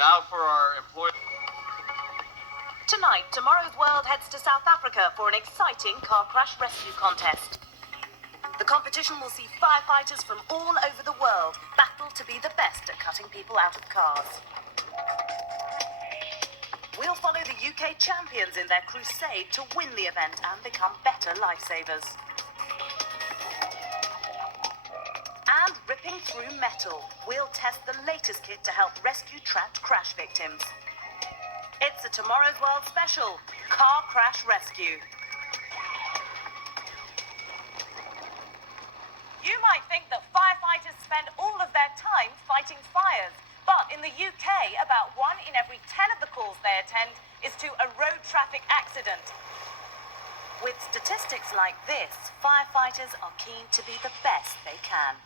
now for our employee. Tonight, Tomorrow's World heads to South Africa for an exciting car crash rescue contest. The competition will see firefighters from all over the world battle to be the best at cutting people out of cars. We'll follow the UK champions in their crusade to win the event and become better lifesavers. And ripping through metal, we'll test the latest kit to help rescue trapped crash victims. It's a Tomorrow's World special, Car Crash Rescue. You might think that firefighters spend all of their time fighting fires, but in the UK, about 1 in every 10 of the calls they attend is to a road traffic accident. With statistics like this, firefighters are keen to be the best they can.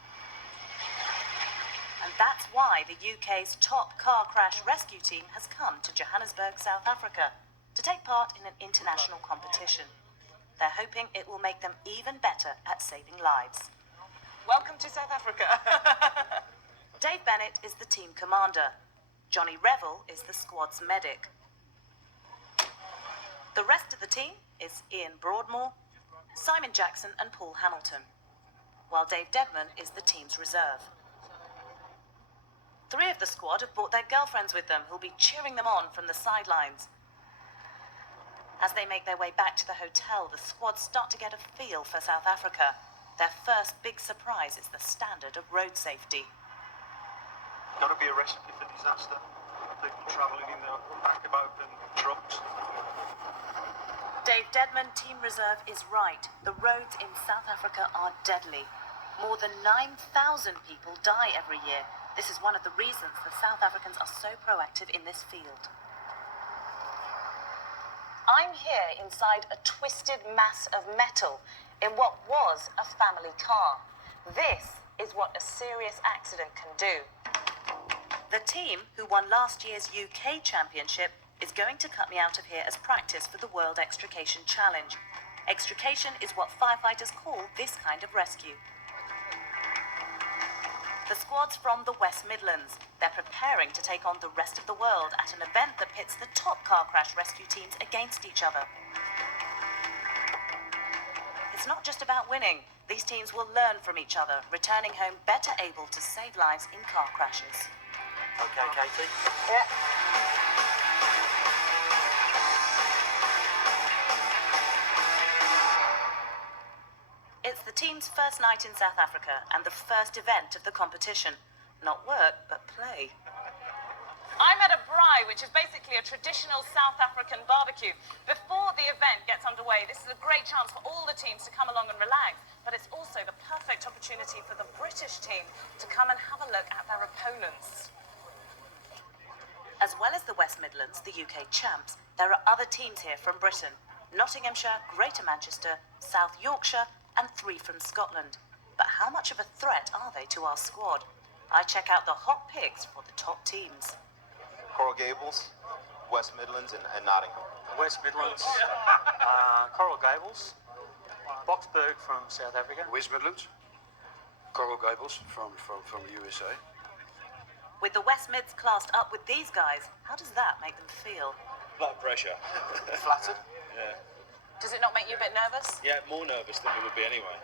And that's why the UK's top car crash rescue team has come to Johannesburg, South Africa, to take part in an international competition. They're hoping it will make them even better at saving lives. Welcome to South Africa. Dave Bennett is the team commander. Johnny Revel is the squad's medic. The rest of the team is Ian Broadmoor, Simon Jackson and Paul Hamilton, while Dave Dedman is the team's reserve. 3 of the squad have brought their girlfriends with them who'll be cheering them on from the sidelines. As they make their way back to the hotel, the squad start to get a feel for South Africa. Their first big surprise is the standard of road safety. Got to be a recipe for disaster. People travelling in their back of open trucks. Dave Dedman, Team Reserve, is right. The roads in South Africa are deadly. More than 9,000 people die every year. This is one of the reasons the South Africans are so proactive in this field. I'm here inside a twisted mass of metal in what was a family car. This is what a serious accident can do. The team, who won last year's UK Championship, is going to cut me out of here as practice for the World Extrication Challenge. Extrication is what firefighters call this kind of rescue. The squad's from the West Midlands. They're preparing to take on the rest of the world at an event that pits the top car crash rescue teams against each other. It's not just about winning. These teams will learn from each other, returning home better able to save lives in car crashes. Okay, Katie? Yeah. It's the team's first night in South Africa and the first event of the competition. Not work, but play. I'm at a braai, which is basically a traditional South African barbecue. Before the event gets underway, this is a great chance for all the teams to come along and relax, but it's also the perfect opportunity for the British team to come and have a look at their opponents. As well as the West Midlands, the UK champs, there are other teams here from Britain: Nottinghamshire, Greater Manchester, South Yorkshire, and 3 from Scotland. But how much of a threat are they to our squad? I check out the hot picks for the top teams. Coral Gables, West Midlands, and Nottingham. West Midlands, Coral Gables, Boxburg from South Africa. West Midlands, Coral Gables from USA. With the West Mids classed up with these guys, how does that make them feel? A lot of pressure. Flattered? Yeah. Does it not make you a bit nervous? Yeah, more nervous than we would be anyway.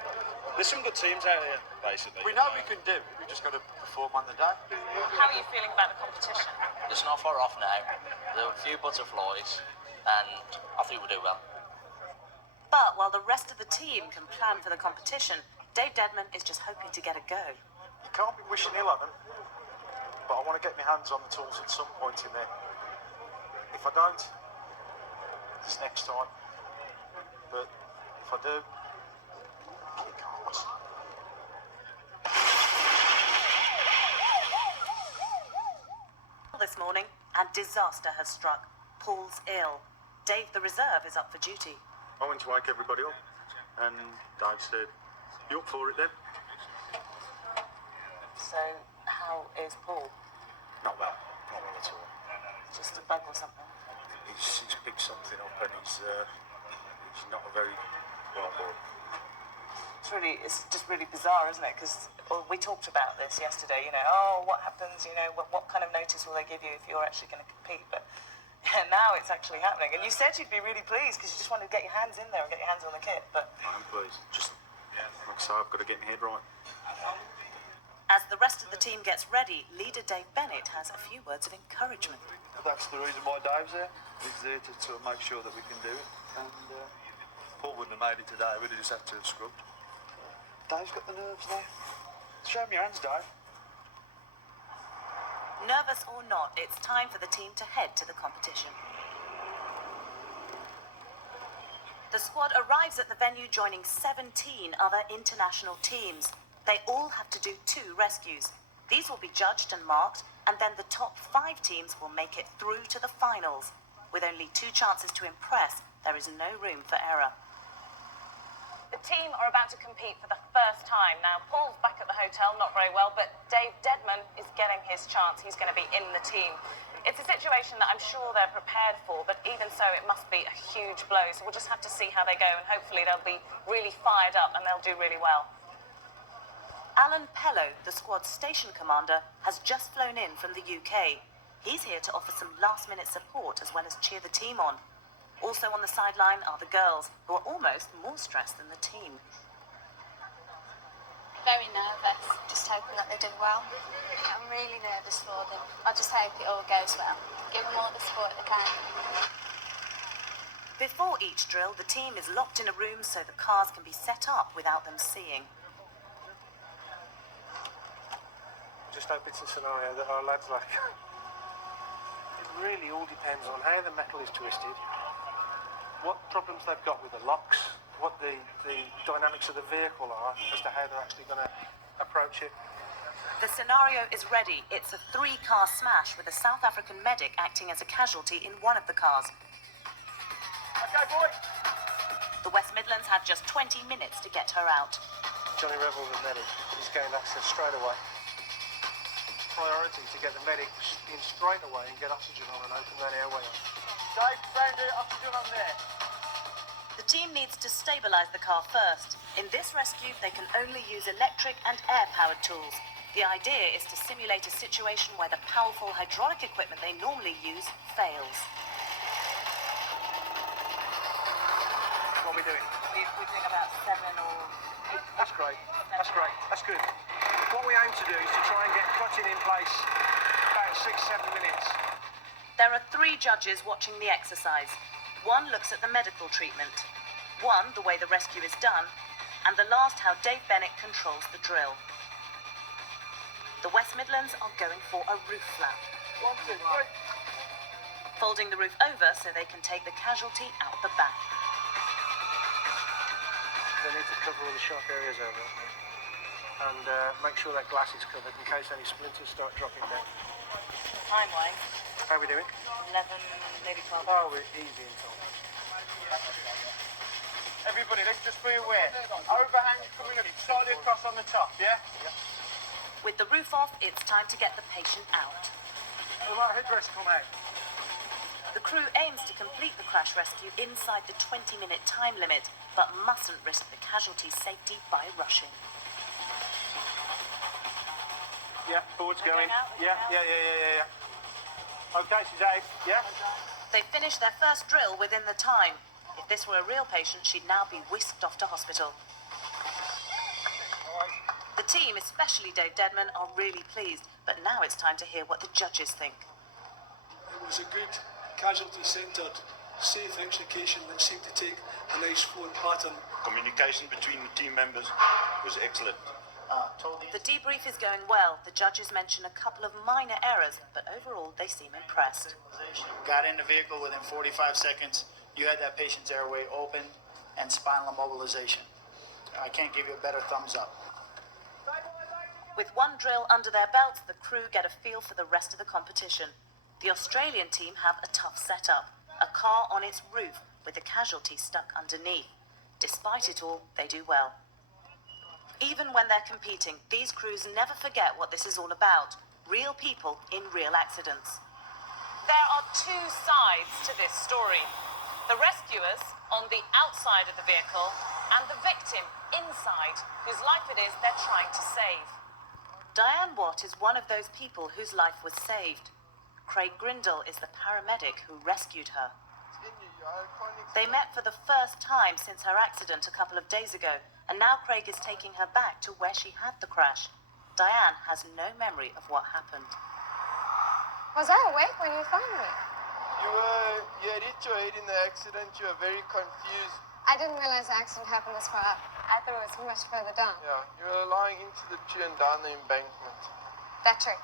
There's some good teams out here, basically. We know we can do it. We just got to perform on the day. How are you feeling about the competition? It's not far off now. There are a few butterflies, and I think we'll do well. But while the rest of the team can plan for the competition, Dave Dedman is just hoping to get a go. You can't be wishing ill on them, but I want to get my hands on the tools at some point in there. If I don't, it's next time. But if I do, kick ass. This morning, and disaster has struck. Paul's ill. Dave, the reserve, is up for duty. I went to wake everybody up, and Dave said, "You up for it then?" So, how is Paul? Not well at all. Just a bug or something? He's picked something up, and he's not a very well boy. it's just really bizarre, isn't it? Because we talked about this yesterday, you know, oh, what happens, you know, what kind of notice will they give you if you're actually going to compete? But yeah, now it's actually happening. And you said you'd be really pleased because you just wanted to get your hands in there and get your hands on the kit. But I'm pleased. Just like I say, I've got to get my head right. as the rest of the team gets ready, leader Dave Bennett has a few words of encouragement. That's the reason why Dave's there. He's there to sort of make sure that we can do it. And Paul wouldn't have made it today, we'd have just had to have scrubbed. Dave's got the nerves now. Show me your hands, Dave. Nervous or not, it's time for the team to head to the competition. The squad arrives at the venue joining 17 other international teams. They all have to do 2 rescues. These will be judged and marked, and then the top 5 teams will make it through to the finals. With only 2 chances to impress, there is no room for error. The team are about to compete for the first time. Now, Paul's back at the hotel, not very well, but Dave Deadman is getting his chance. He's going to be in the team. It's a situation that I'm sure they're prepared for, but even so, it must be a huge blow. So we'll just have to see how they go, and hopefully they'll be really fired up and they'll do really well. Alan Pello, the squad's station commander, has just flown in from the UK. He's here to offer some last-minute support as well as cheer the team on. Also on the sideline are the girls, who are almost more stressed than the team. Very nervous, just hoping that they do well. I'm really nervous for them. I just hope it all goes well. Give them all the support they can. Before each drill, the team is locked in a room so the cars can be set up without them seeing. Just hope it's a scenario that our lads like. It really all depends on how the metal is twisted, what problems they've got with the locks, what the dynamics of the vehicle are as to how they're actually going to approach it. The scenario is ready. It's a 3-car smash with a South African medic acting as a casualty in one of the cars. Okay, boy. The West Midlands had just 20 minutes to get her out. Johnny Rebel, the medic, he's gained access straight away. Priority to get the medic in straight away and get oxygen on and open that airway up. Dave, found the oxygen on there. The team needs to stabilise the car first. In this rescue, they can only use electric and air-powered tools. The idea is to simulate a situation where the powerful hydraulic equipment they normally use fails. What are we doing? We're doing about 7 or 8. That's great. That's great. That's good. What we aim to do is to try and get clutching in place about 6-7 minutes. There are 3 judges watching the exercise. One looks at the medical treatment, one the way the rescue is done, and the last how Dave Bennett controls the drill. The West Midlands are going for a roof flap. 1, 2, 3. Folding the roof over so they can take the casualty out the back. They need to cover all the sharp areas over and make sure that glass is covered in case any splinters start dropping down. Time-wise, How are we doing? 11, maybe 12. Oh, we're easy in time. Everybody, let's just be aware. Overhang coming up slightly across on the top, yeah? With the roof off, it's time to get the patient out. The right headrest come out. The crew aims to complete the crash rescue inside the 20-minute time limit, but mustn't risk the casualty's safety by rushing. Yeah, forward's They're going. going out, they're going out. Yeah. Okay, she's out. Yeah? They finished their first drill within the time. If this were a real patient, she'd now be whisked off to hospital. The team, especially Dave Deadman, are really pleased, but now it's time to hear what the judges think. It was a good, casualty-centred, safe extrication that seemed to take a nice flowing pattern. Communication between the team members was excellent. The debrief is going well. The judges mention a couple of minor errors, but overall they seem impressed. Got in the vehicle within 45 seconds. You had that patient's airway open and spinal immobilization. I can't give you a better thumbs up. With one drill under their belts, the crew get a feel for the rest of the competition. The Australian team have a tough setup. A car on its roof with the casualty stuck underneath. Despite it all, they do well. Even when they're competing, these crews never forget what this is all about. Real people in real accidents. There are 2 sides to this story. The rescuers on the outside of the vehicle and the victim inside, whose life it is they're trying to save. Diane Watt is one of those people whose life was saved. Craig Grindle is the paramedic who rescued her. They met for the first time since her accident a couple of days ago, and now Craig is taking her back to where she had the crash. Diane has no memory of what happened. Was I awake when you found me? You had hit your head in the accident. You were very confused. I didn't realize the accident happened this far up. I thought it was much further down. Yeah, you were lying into the tree and down the embankment. That tree.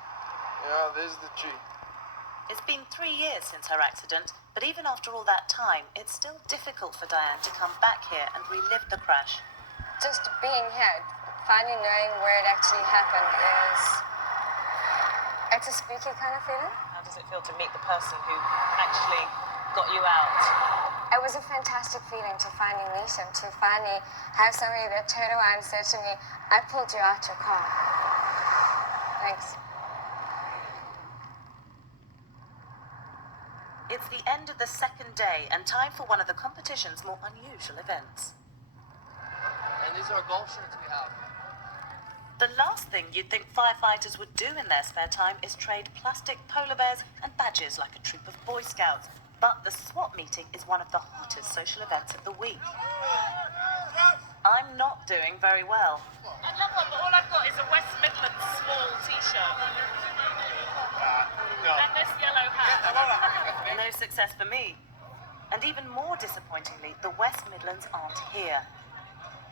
Yeah, there's the tree. It's been 3 years since her accident, but even after all that time, it's still difficult for Diane to come back here and relive the crash. Just being here, finally knowing where it actually happened is... It's a spooky kind of feeling. How does it feel to meet the person who actually got you out? It was a fantastic feeling to finally meet him, to finally have somebody that turned around and said to me, I pulled you out your car. Thanks. It's the end of the second day and time for one of the competition's more unusual events. And these are golf shirts we have. The last thing you'd think firefighters would do in their spare time is trade plastic polar bears and badges like a troop of Boy Scouts. But the swap meeting is one of the hottest social events of the week. I'm not doing very well. I love one, but all I've got is a West Midlands small t-shirt. And this yellow hat. No success for me. And even more disappointingly, the West Midlands aren't here.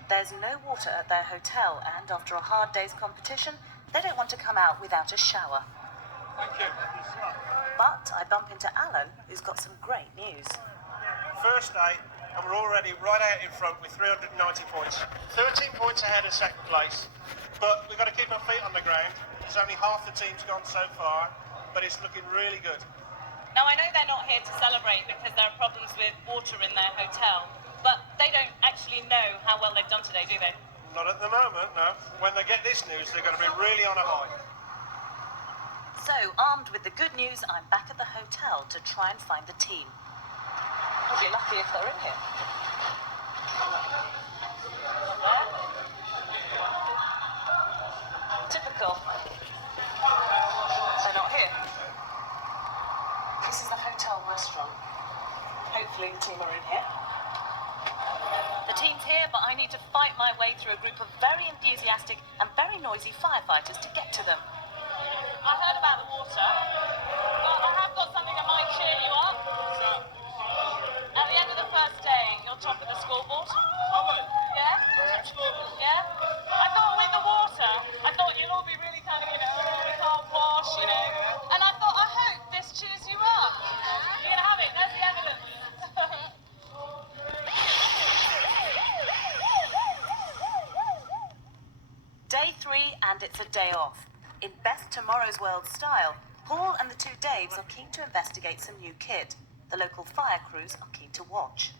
There's no water at their hotel, and after a hard day's competition, they don't want to come out without a shower. Thank you. But I bump into Alan, who's got some great news. First day, and we're already right out in front with 390 points. 13 points ahead of second place, but we've got to keep our feet on the ground. There's only half the team's gone so far, but it's looking really good. Now, I know they're not here to celebrate because there are problems with water in their hotel, but they don't actually know how well they've done today, do they? Not at the moment, no. When they get this news, they're going to be really on a high. So, armed with the good news, I'm back at the hotel to try and find the team. I'll be lucky if they're in here. There. Typical. They're not here. This is the hotel restaurant. Hopefully the team are in here. The team's here, but I need to fight my way through a group of very enthusiastic and very noisy firefighters to get to them. I heard about the water, but I have got something that might cheer you up. At the end of the first day, you'll top of the scoreboard. Yeah? Yeah? I thought with the water, I thought you'll all be really kind of, we can't wash, And I thought, I hope this cheers you up. You're going to have it. There's the evidence. Day 3, and it's a day off. In best Tomorrow's World style, Paul and the two Daves are keen to investigate some new kit. The local fire crews are keen to watch.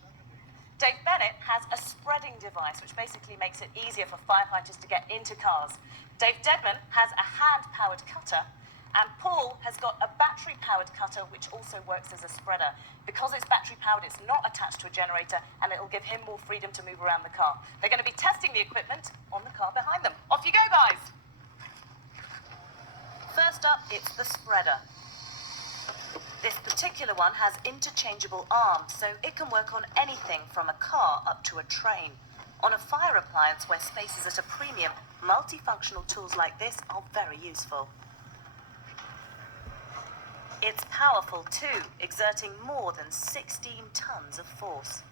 Dave Bennett has a spreading device, which basically makes it easier for firefighters to get into cars. Dave Dedman has a hand-powered cutter, and Paul has got a battery-powered cutter, which also works as a spreader. Because it's battery-powered, it's not attached to a generator, and it'll give him more freedom to move around the car. They're going to be testing the equipment on the car behind them. Off you go, guys! First up, it's the spreader. This particular one has interchangeable arms, so it can work on anything from a car up to a train. On a fire appliance where space is at a premium, multifunctional tools like this are very useful. It's powerful too, exerting more than 16 tons of force.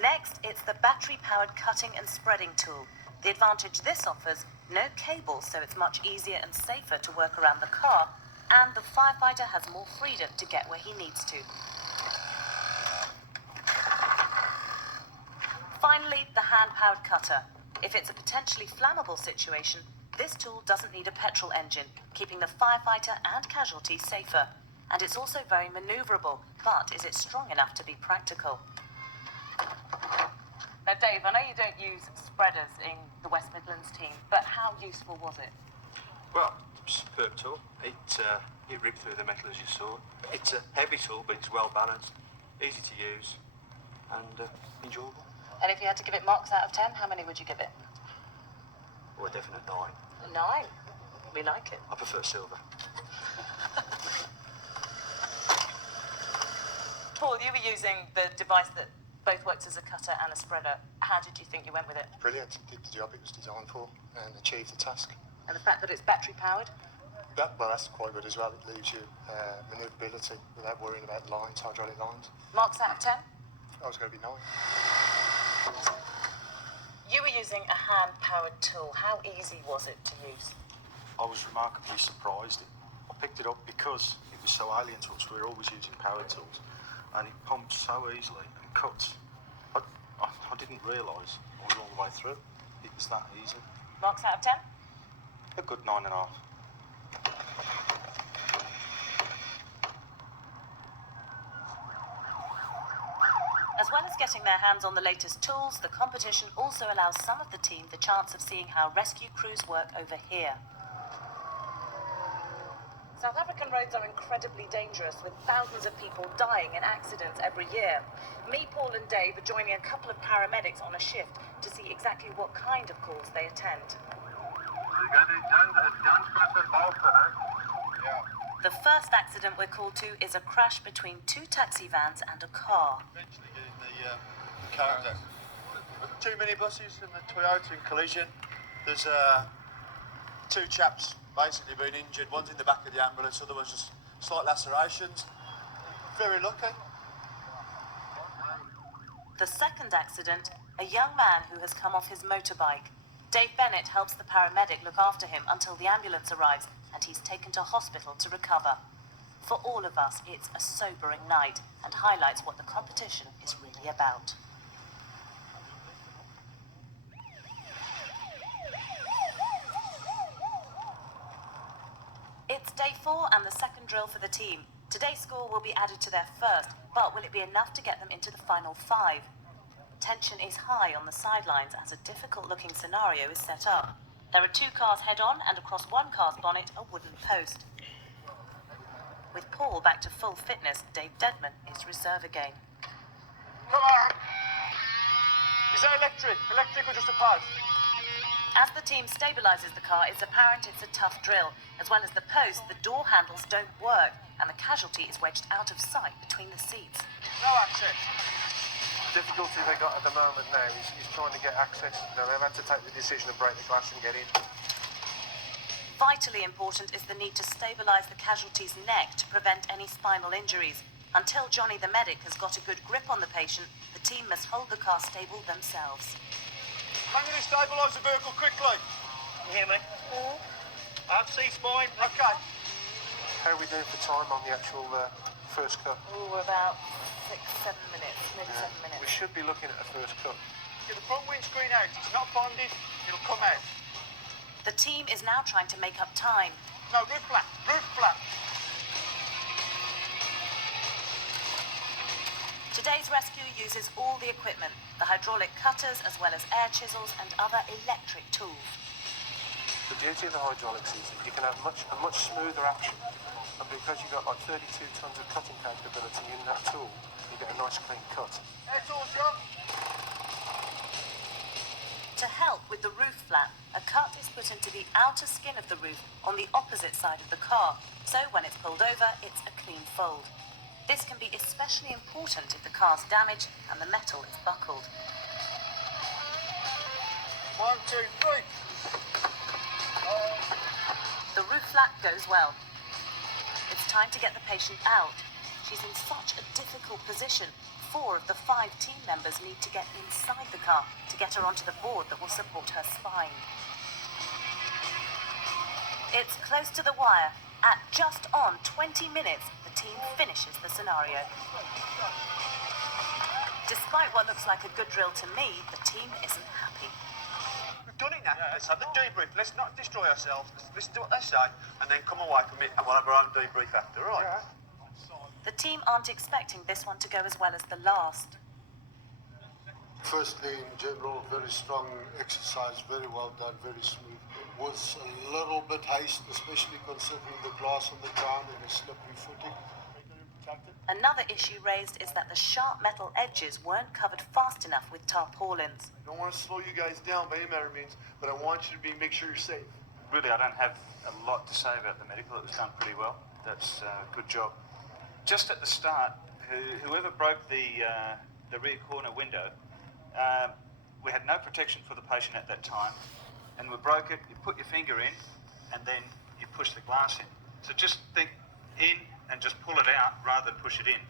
Next, it's the battery-powered cutting and spreading tool. The advantage this offers, no cables, so it's much easier and safer to work around the car, and the firefighter has more freedom to get where he needs to. Finally, the hand-powered cutter. If it's a potentially flammable situation, this tool doesn't need a petrol engine, keeping the firefighter and casualty safer. And it's also very maneuverable, but is it strong enough to be practical? Now, Dave, I know you don't use spreaders in the West Midlands team, but how useful was it? Well, superb tool. It ripped through the metal as you saw. It's a heavy tool, but it's well balanced, easy to use. and enjoyable. And if you had to give it marks out of 10, how many would you give it? Or a definite 9. 9. We like it. I prefer silver. Paul, you were using the device that both works as a cutter and a spreader. How did you think you went with it? Brilliant. Did the job it was designed for and achieved the task. And the fact that it's battery powered? Well, that's quite good as well. It leaves you manoeuvrability without worrying about lines, hydraulic lines. Marks out of 10? I was going to be 9. You were using a hand-powered tool. How easy was it to use? I was remarkably surprised. I picked it up because it was so alien to us. We were always using power tools, and it pumps so easily and cuts. I didn't realise I was all the way through. It was that easy. Marks out of 10? A good 9.5. As well as getting their hands on the latest tools, the competition also allows some of the team the chance of seeing how rescue crews work over here. South African roads are incredibly dangerous, with thousands of people dying in accidents every year. Me, Paul and Dave are joining a couple of paramedics on a shift to see exactly what kind of calls they attend. The first accident we're called to is a crash between 2 taxi vans and a car. Eventually getting the car down. 2 minibuses and the Toyota in collision. There's 2 chaps basically been injured. One's in the back of the ambulance, other one's just slight lacerations. Very lucky. The second accident, a young man who has come off his motorbike. Dave Bennett helps the paramedic look after him until the ambulance arrives and he's taken to hospital to recover. For all of us, it's a sobering night and highlights what the competition is really about. It's day 4 and the second drill for the team. Today's score will be added to their first, but will it be enough to get them into the final 5? Tension is high on the sidelines as a difficult-looking scenario is set up. There are 2 cars head-on and across one car's bonnet a wooden post. With Paul back to full fitness, Dave Deadman is reserve again. Come on! Is that electric? Electric or just a pulse? As the team stabilises the car, it's apparent it's a tough drill. As well as the post, the door handles don't work, and the casualty is wedged out of sight between the seats. No access. The difficulty they got at the moment now is trying to get access. They've had to take the decision to break the glass and get in. Vitally important is the need to stabilise the casualty's neck to prevent any spinal injuries. Until Johnny the medic has got a good grip on the patient, the team must hold the car stable themselves. I'm going to stabilise the vehicle quickly. You hear me? I've C-spine. Okay. How are we doing for time on the actual first cut? Oh, we're about 6-7 minutes, maybe 7 minutes. We should be looking at a first cut. Get the front windscreen out. It's not bonded. It'll come out. The team is now trying to make up time. No, roof flap. Roof flap. Today's rescue uses all the equipment, the hydraulic cutters as well as air chisels and other electric tools. The beauty of the hydraulics is that you can have a much smoother action, and because you've got like 32 tons of cutting capability in that tool, you get a nice clean cut. Air tools, John. To help with the roof flap, a cut is put into the outer skin of the roof on the opposite side of the car, so when it's pulled over, it's a clean fold. This can be especially important if the car's damaged and the metal is buckled. 1, 2, 3. The roof flap goes well. It's time to get the patient out. She's in such a difficult position. 4 of the 5 team members need to get inside the car to get her onto the board that will support her spine. It's close to the wire. At just on 20 minutes, the team finishes the scenario. Despite what looks like a good drill to me, the team isn't happy. We've done it now. Let's have the debrief. Let's not destroy ourselves. Let's do what they say, and then come away from it and we'll have our own debrief after, all right? The team aren't expecting this one to go as well as the last. Firstly, in general, very strong exercise, very well done, very smooth. It was a little bit haste, especially considering the grass on the ground and a slippery footing. Another issue raised is that the sharp metal edges weren't covered fast enough with tarpaulins. I don't want to slow you guys down by any manner of means, but I want you to make sure you're safe. Really, I don't have a lot to say about the medical. It was done pretty well. That's a good job. Just at the start, whoever broke the rear corner window, we had no protection for the patient at that time, and we broke it. You put your finger in, and then you push the glass in. So just think in and just pull it out rather than push it in.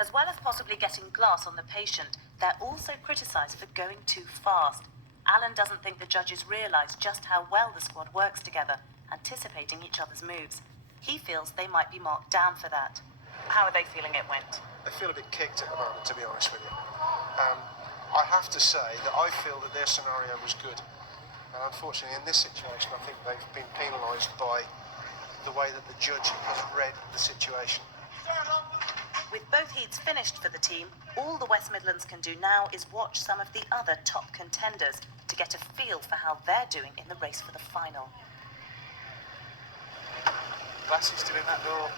As well as possibly getting glass on the patient, they're also criticised for going too fast. Alan doesn't think the judges realise just how well the squad works together, anticipating each other's moves. He feels they might be marked down for that. How are they feeling it went? They feel a bit kicked at the moment, to be honest with you. I have to say that I feel that their scenario was good. And unfortunately, in this situation, I think they've been penalised by the way that the judge has read the situation. With both heats finished for the team, all the West Midlands can do now is watch some of the other top contenders to get a feel for how they're doing in the race for the final. Glasses still in that door.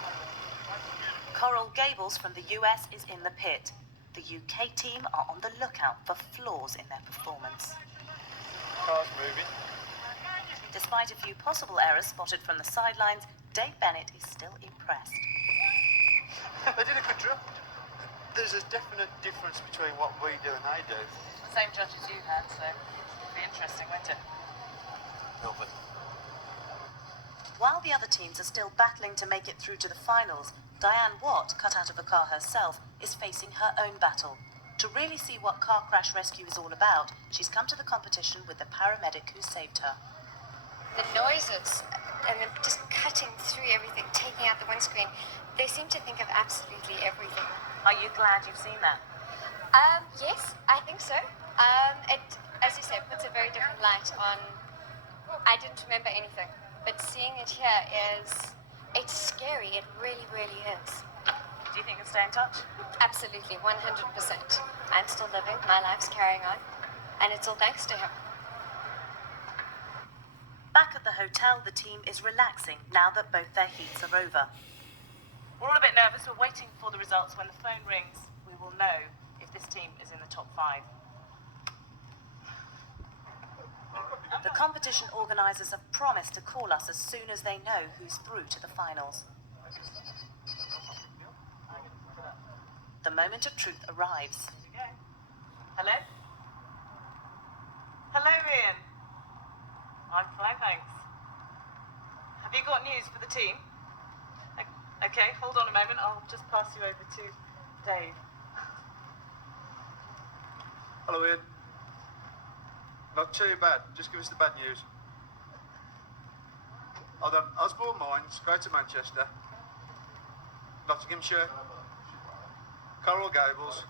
Coral Gables from the US is in the pit. The UK team are on the lookout for flaws in their performance. Car's moving. Despite a few possible errors spotted from the sidelines, Dave Bennett is still impressed. They did a good job. There's a definite difference between what we do and they do. Same judges you had, so it'll be interesting, won't it? Melbourne. While the other teams are still battling to make it through to the finals, Diane Watt, cut out of a car herself, is facing her own battle. To really see what car crash rescue is all about, she's come to the competition with the paramedic who saved her. The noises and then just cutting through everything, taking out the windscreen, they seem to think of absolutely everything. Are you glad you've seen that? Yes, I think so. It, as you say, puts a very different light on. I didn't remember anything, but seeing it here it's scary. It really, really is. Do you think you'll stay in touch? Absolutely, 100%. I'm still living, my life's carrying on, and it's all thanks to him. Back at the hotel, the team is relaxing now that both their heats are over. We're all a bit nervous. We're waiting for the results. When the phone rings, we will know if this team is in the top 5. The competition organisers have promised to call us as soon as they know who's through to the finals. The moment of truth arrives. Hello? Hello, Ian. I'm fine, thanks. Have you got news for the team? Okay, hold on a moment. I'll just pass you over to Dave. Hello, Ian. Not too bad. Just give us the bad news. Hold on. Osborne Mines, Greater Manchester, Nottinghamshire, Coral Gables.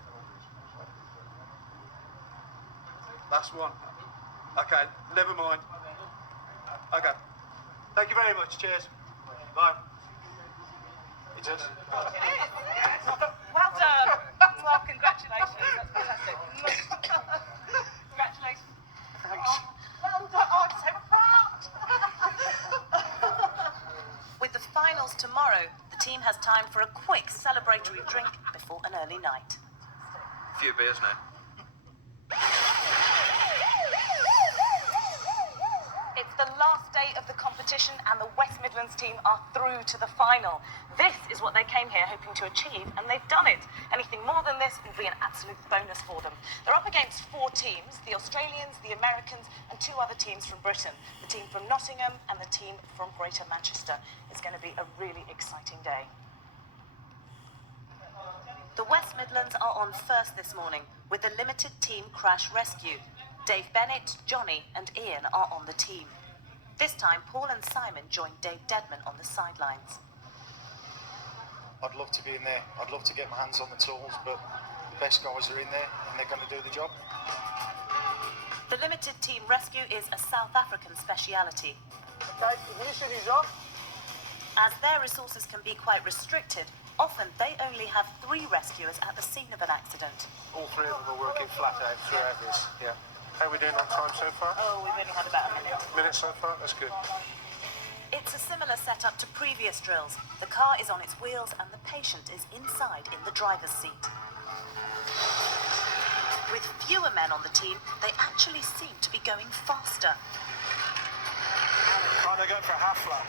Last one. Okay, never mind. Okay. Thank you very much. Cheers. Bye. You did? Well done. Well, congratulations. That's fantastic. Congratulations. Thanks. Well done. Oh, I'm so proud. With the finals tomorrow, the team has time for a quick celebratory drink before an early night. A few beers now. It's the last day of the competition and the West Midlands team are through to the final. This is what they came here hoping to achieve, and they've done it. Anything more than this will be an absolute bonus for them. They're up against 4 teams, the Australians, the Americans, and 2 other teams from Britain. The team from Nottingham and the team from Greater Manchester. It's going to be a really exciting day. The West Midlands are on first this morning with the limited team crash rescue. Dave Bennett, Johnny and Ian are on the team. This time, Paul and Simon join Dave Deadman on the sidelines. I'd love to be in there. I'd love to get my hands on the tools, but the best guys are in there and they're going to do the job. The limited team rescue is a South African speciality. Okay, ignition is off. As their resources can be quite restricted, often they only have 3 rescuers at the scene of an accident. All 3 of them are working flat out throughout this. Yeah. How are we doing on time so far? Oh, we've only had about a minute. Minute so far? That's good. It's a similar setup to previous drills. The car is on its wheels and the patient is inside in the driver's seat. With fewer men on the team, they actually seem to be going faster. Oh, they're going for a half lap.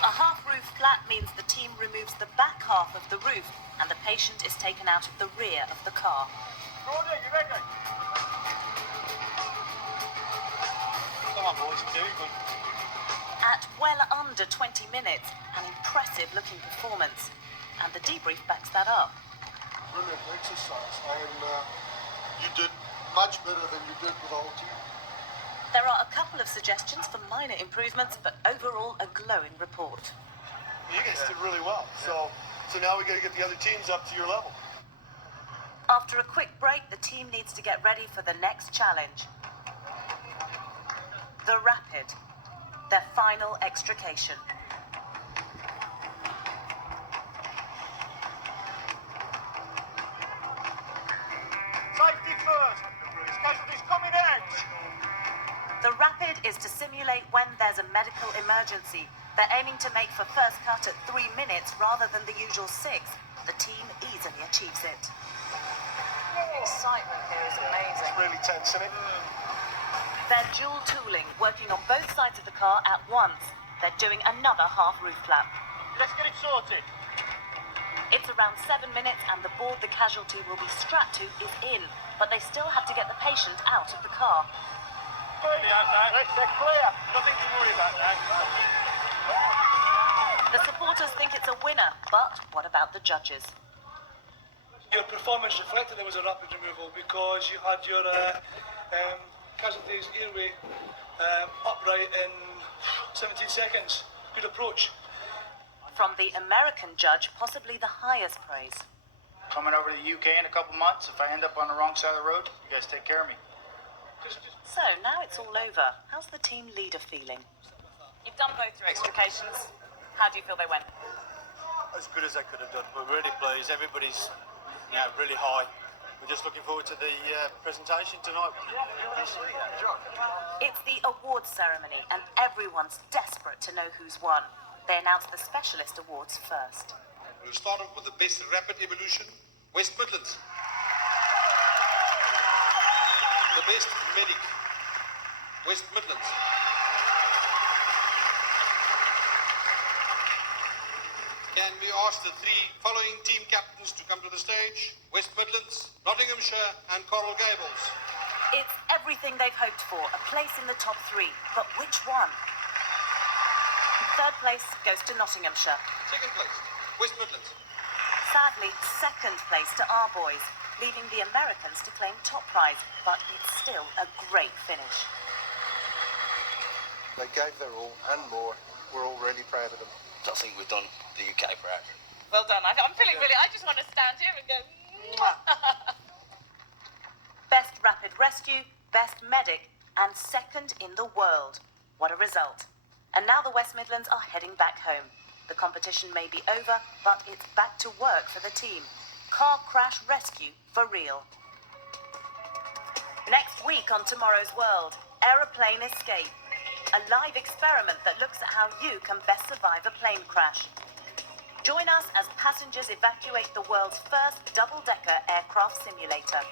A half-roof flat means the team removes the back half of the roof and the patient is taken out of the rear of the car. Gordon, you ready? Come on, boys, very good. At well under 20 minutes, an impressive-looking performance. And the debrief backs that up. Brilliant exercise, and you did much better than you did with the whole team. There are a couple of suggestions for minor improvements, but overall a glowing report. You guys did really well. So now we got to get the other teams up to your level. After a quick break, the team needs to get ready for the next challenge. The Rapid, their final extrication. Safety first. This casualty's coming out. The Rapid is to simulate when there's a medical emergency. They're aiming to make for first cut at 3 minutes rather than the usual 6. The team easily achieves it. The excitement here is amazing. It's really tense, isn't it? They're dual tooling, working on both sides of the car at once. They're doing another half roof flap. Let's get it sorted. It's around 7 minutes and the board the casualty will be strapped to is in, but they still have to get the patient out of the car. They're clear. Nothing to worry about now. The supporters think it's a winner, but what about the judges? Your performance reflected there was a rapid removal because you had your casualties airway upright in 17 seconds. Good approach. From the American judge, possibly the highest praise. Coming over to the UK in a couple months, if I end up on the wrong side of the road, you guys take care of me. So, now it's all over. How's the team leader feeling? You've done both your extrications. How do you feel they went? As good as I could have done. We're really pleased. Everybody's really high. We're just looking forward to the presentation tonight. It's the awards ceremony, and everyone's desperate to know who's won. They announce the specialist awards first. We'll start off with the best rapid evolution, West Midlands. The best medic, West Midlands. Can we ask the 3 following team captains to come to the stage? West Midlands, Nottinghamshire and Coral Gables. It's everything they've hoped for, a place in the top 3. But which one? Third place goes to Nottinghamshire. Second place, West Midlands. Sadly, second place to our boys, leaving the Americans to claim top prize. But it's still a great finish. They gave their all and more. We're all really proud of them. I think we've done the UK proud. Well done. I'm feeling really... I just want to stand here and go... Best rapid rescue, best medic, and second in the world. What a result. And now the West Midlands are heading back home. The competition may be over, but it's back to work for the team. Car crash rescue for real. Next week on Tomorrow's World, aeroplane escape. A live experiment that looks at how you can best survive a plane crash. Join us as passengers evacuate the world's first double-decker aircraft simulator.